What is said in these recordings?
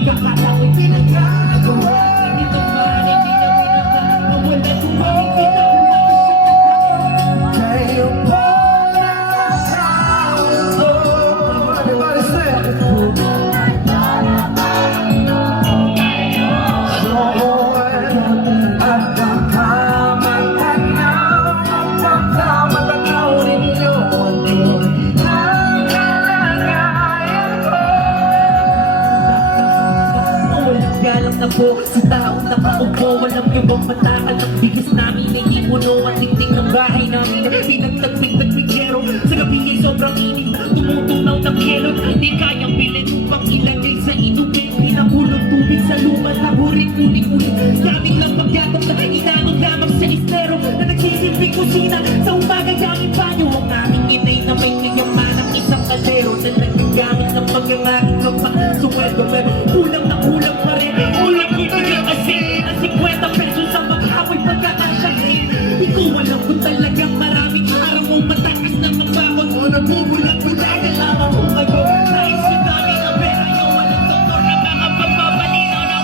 pagkakatao'y pinagkagawa. Ito man, hindi na pinagkagawa. Wala tumangin kayo po nasa ulo. Everybody say na po sa taong nakaupo. Walang ibang matakal ng bigis namin ay ipuno ang tingting ng bahay namin. Pinagtagpig-tagpigero sa gabi ay sobrang init. Tumutunaw ng yelo na hindi kayang bilhin upang ilagay sa inumin. Pinahulog tubig sa luma na huring-uling-uling. Gamit lang pagyatok na inanong lamang sa estero na nagsisilbing kusina. Sa umaga gamit banyo ang aming inay na may kayaman ng isang kaldero na nagagamit ng pag-angarit ng pang-suweldo. Pero kulang na kulang pa rin. Kulang bibigyan kasi ang 50 pesos sa maghamoy pagkakasyahin. Di ko alam kung talagang maraming araw mo matakas na magbakot o nagbubulat-bulat na lamang kung kayo. Naisip namin ang pera yung walang doktor na mga pagpapalinaw na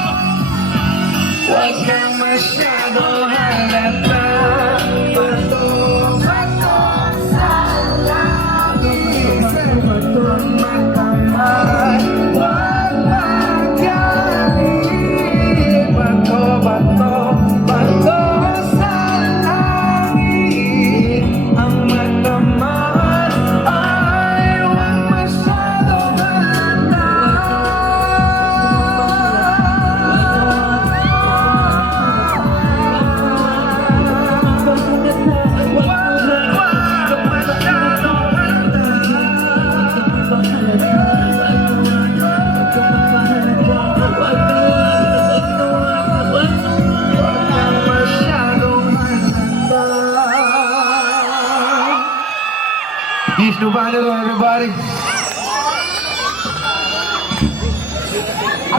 huwag kang masyado halata. Bato-bato sa langit, bato-bato matamay. Huwag magalit. Bato-bato sa langit, ang matamay ay huwag masyado halata. Peace to Banner, everybody.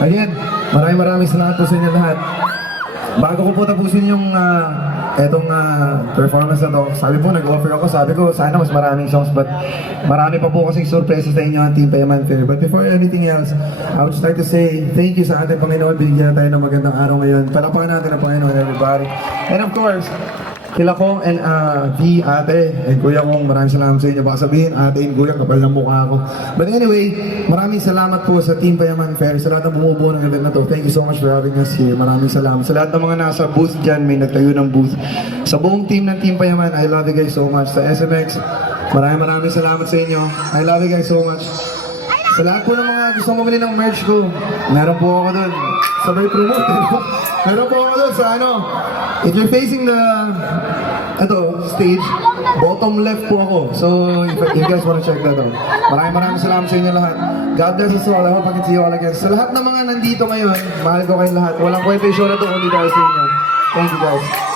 Again, maraming salamat po sa inyo lahat. Bago ko po tapusin yung etong performance na to, sabi po, nag-offer ako, sabi ko, sana mas maraming songs, but marami pa po kasing surprises sa inyo ang Team Payaman Fair. But before anything else, I would just like to say thank you sa ating Panginoon, binigyan tayo ng magandang araw ngayon. Palapakan natin ang Panginoon, everybody. And of course, kila Kong and V, ate, and kuya Kong, maraming salamat sa inyo. Baka sabihin, ate and kuya, kapal ng mukha ko. But anyway, maraming salamat po sa Team Payaman Fair, sa lahat ng bumubuo ng event na to. Thank you so much for having us here. Maraming salamat. Sa lahat ng mga nasa booth dyan, may nagtayo ng booth. Sa buong team ng Team Payaman, I love you guys so much. Sa SMX, maraming salamat sa inyo. I love you guys so much. Sa lahat po ng mga gusto mamili ng merch ko, meron po ako dun. Sabay promote. Meron po ako dun sa if you're facing the stage, bottom left po ako. So, if you guys wanna check that out. Maraming salamat sa inyo lahat. God bless us all. I hope I can see you all again. Sa lahat ng mga nandito ngayon, mahal ko kayong lahat. Walang kwenta yung show na to, kundi dahil sa inyo. Thank you guys.